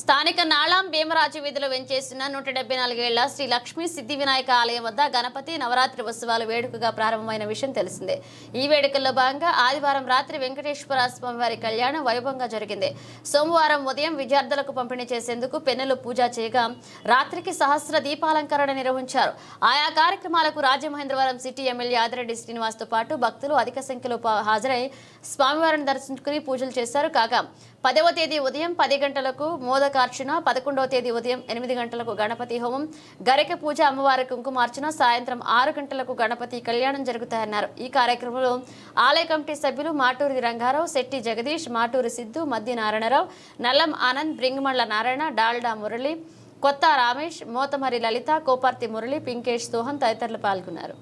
స్థానిక నాళం భీమరాజు వీధిలో వెంచేసిన 174 ఏళ్ల శ్రీ లక్ష్మీ సిద్ధి వినాయక ఆలయం వద్ద గణపతి నవరాత్రి ఉత్సవాలు వేడుకగా ప్రారంభమైన విషయం తెలిసిందే. ఈ వేడుకల్లో భాగంగా ఆదివారం రాత్రి వెంకటేశ్వర స్వామి వారి కళ్యాణం వైభవంగా జరిగింది. సోమవారం ఉదయం విద్యార్థులకు పంపిణీ చేసేందుకు పెన్నెలు పూజ చేయగా రాత్రికి సహస్ర దీపాలంకరణ నిర్వహించారు. ఆయా కార్యక్రమాలకు రాజమహేంద్రవరం సిటీ ఎమ్మెల్యే ఆదిరెడ్డి శ్రీనివాస్తో పాటు భక్తులు అధిక సంఖ్యలో హాజరై స్వామివారిని దర్శించుకుని పూజలు చేశారు. కాగా 10వ తేదీ ఉదయం 10 గంటలకు మోదకార్చన, 11వ తేదీ ఉదయం 8 గంటలకు గణపతి హోమం, గరిక పూజ, అమ్మవారి కుంకుమార్చన, సాయంత్రం 6 గంటలకు గణపతి కళ్యాణం జరుగుతాయన్నారు. ఈ కార్యక్రమంలో ఆలయ కమిటీ సభ్యులు మాటూరి రంగారావు, శెట్టి జగదీష్, మాటూరి సిద్ధు, మద్ది నారాయణరావు, నల్లం ఆనంద్, బ్రింగ్మళ్ల నారాయణ, డాల్డా మురళి, కొత్త రామేష్, మోతమరి లలిత, కోపర్తి మురళి, పింకేష్ సోహన్ తదితరులు పాల్గొన్నారు.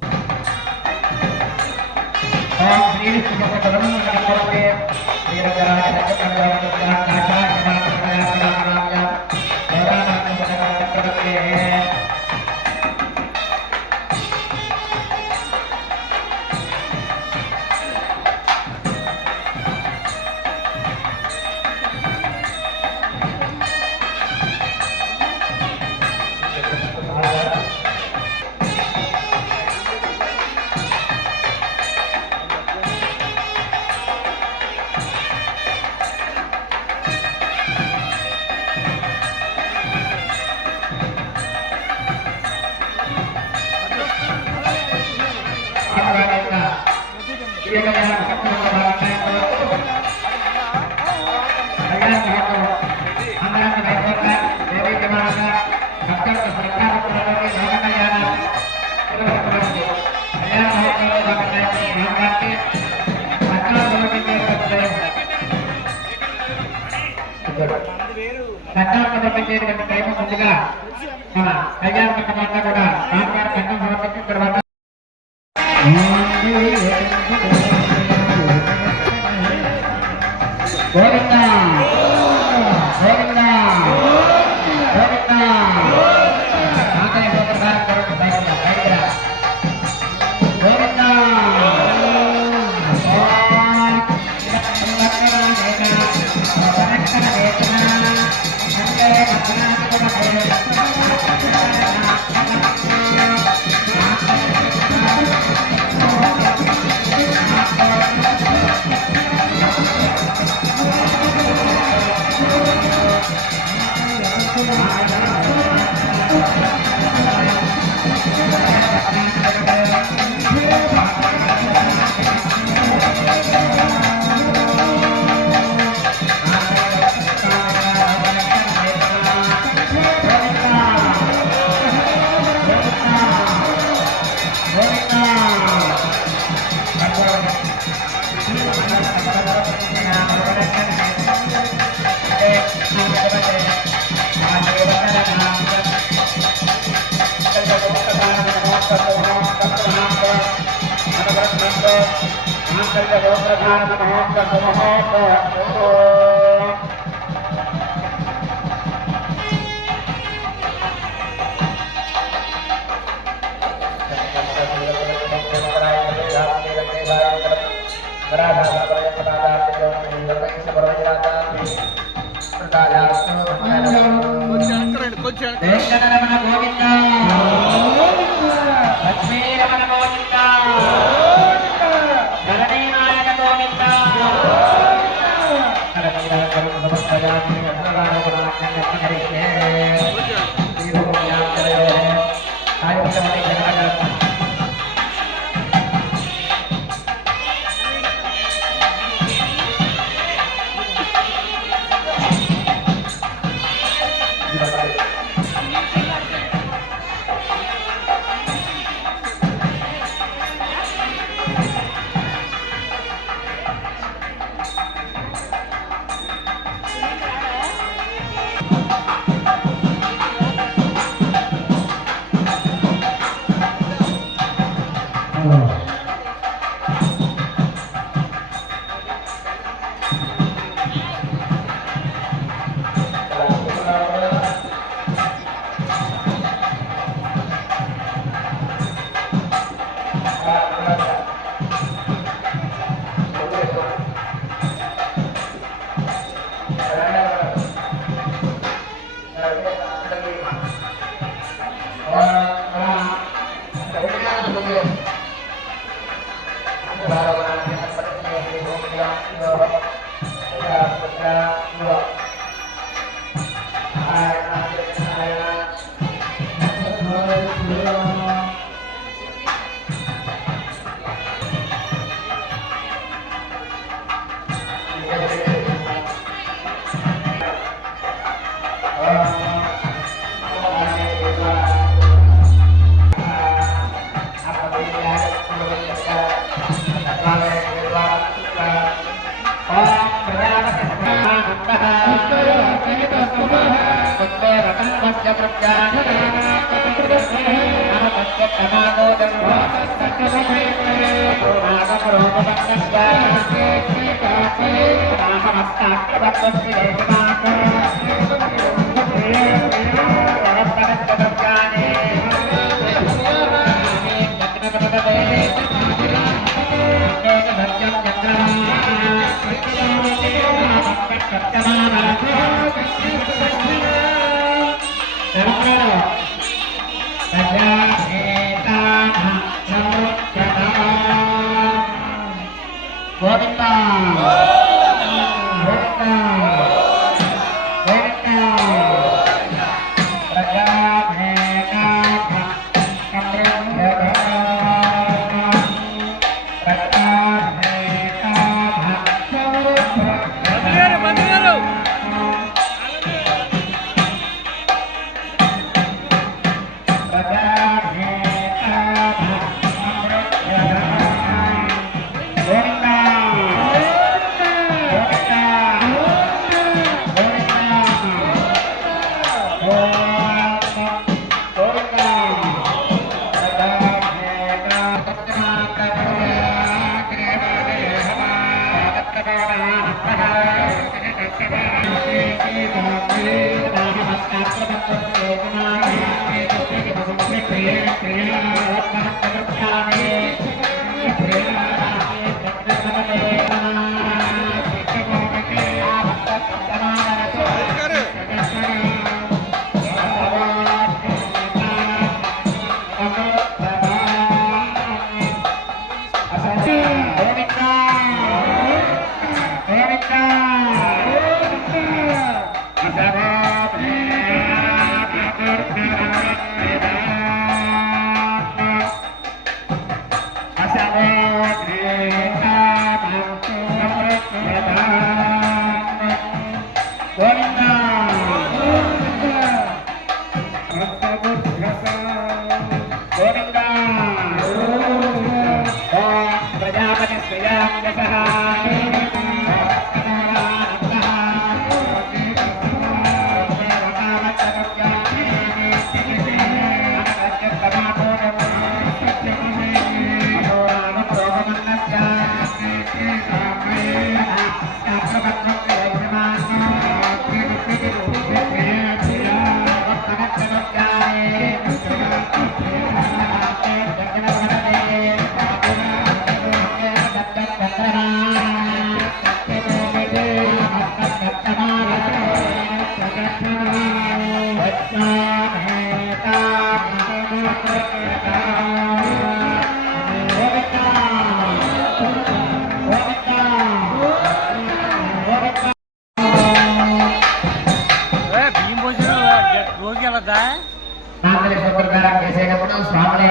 చేసేటప్పుడు స్వామి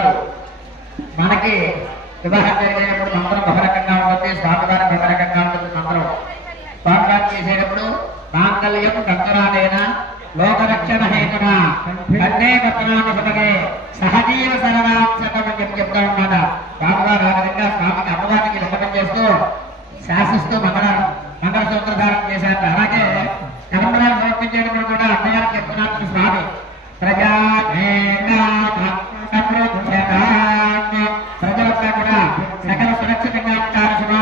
మనకి వివాహం జరిగేటప్పుడు మంత్రం ఒక రకంగా ఉంటుంది, స్వామివారికి ఒక రకంగా ఉంటుంది మంత్రం. స్వామివారికి చేసేటప్పుడు మాంగళ్యం కంకరాలైన లోకరక్షణ హేతున కన్నే పత్రాన్ని సహజీవ సరళాంశకం అని చెప్తా ఉన్నాడు స్వామివారు. ఆ విధంగా స్వామికి అమ్మవారికి విన్నపం చేస్తూ శాసిస్తూ మంగళసూత్రధారణ చేశారు. అలాగే కర్మలను సమర్పించేటప్పుడు కూడా అమ్మగారికి చెప్తున్నారు స్వామి ప్రజలంతా కూడా సకల సురక్షితంగా ఉంటారు సుమా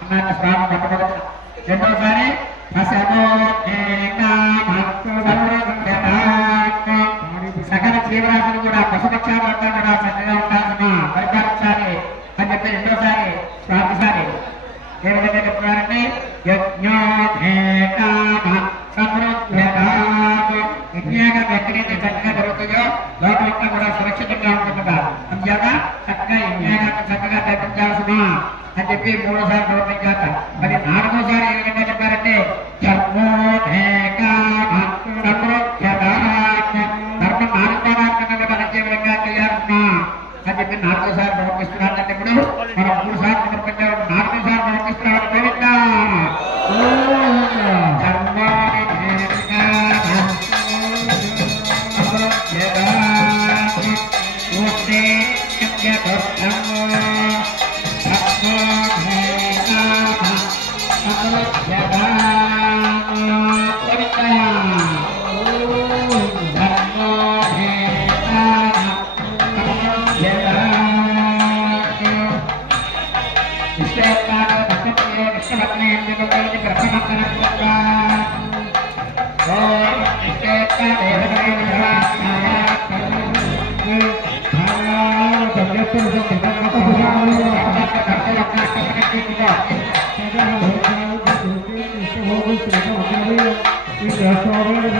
అన్నారు స్వామి. మొట్టమొదటి రెండోసారి సకల జీవరాశులు కూడా పశుపక్షాలు అంతా కూడా చక్కగా ఉంటారు సుమా, పరిపాలించాలి అని చెప్పి రెండోసారి స్వామిసారి ఏ విధంగా చెప్తున్నారంటే యజ్ఞాగం ఎక్కడైతే చక్కగా జరుగుతుందో లోకమంతా కూడా సురక్షితంగా ఉంటుందా, అంతేక చక్కగా యజ్ఞాగాన్ని చక్కగా జరిపించాల్సిన అని చెప్పి మూడోసారి ప్రవర్తించాక. మరి నాలుగోసారి ఏ విధంగా చెప్పారంటే ధర్మం నాలుగోసారి నచ్చే విధంగా చేయాల్సిన అని చెప్పి నాలుగోసారి ప్రవర్తిస్తున్నారంటే ఇప్పుడు మనం మూడుసార్లు సమర్పించారు, నాలుగోసారి ప్రవర్తిస్తున్నారు. గోవిందా Gracias.